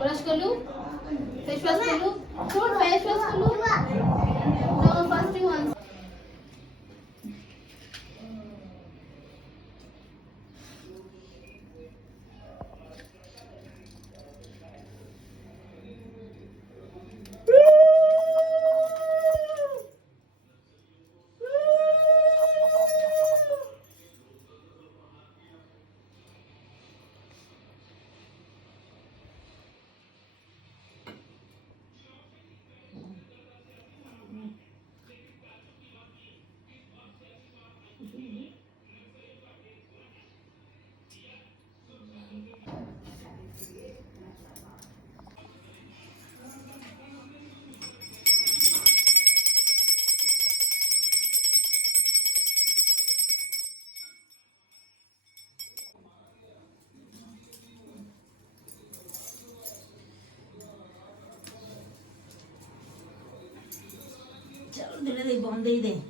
Brush कर लूं, face wash कर लूं, छोड़ फेस वॉश कर लूं। No first you answer. चलो धीरे धीरे बंद ही दे।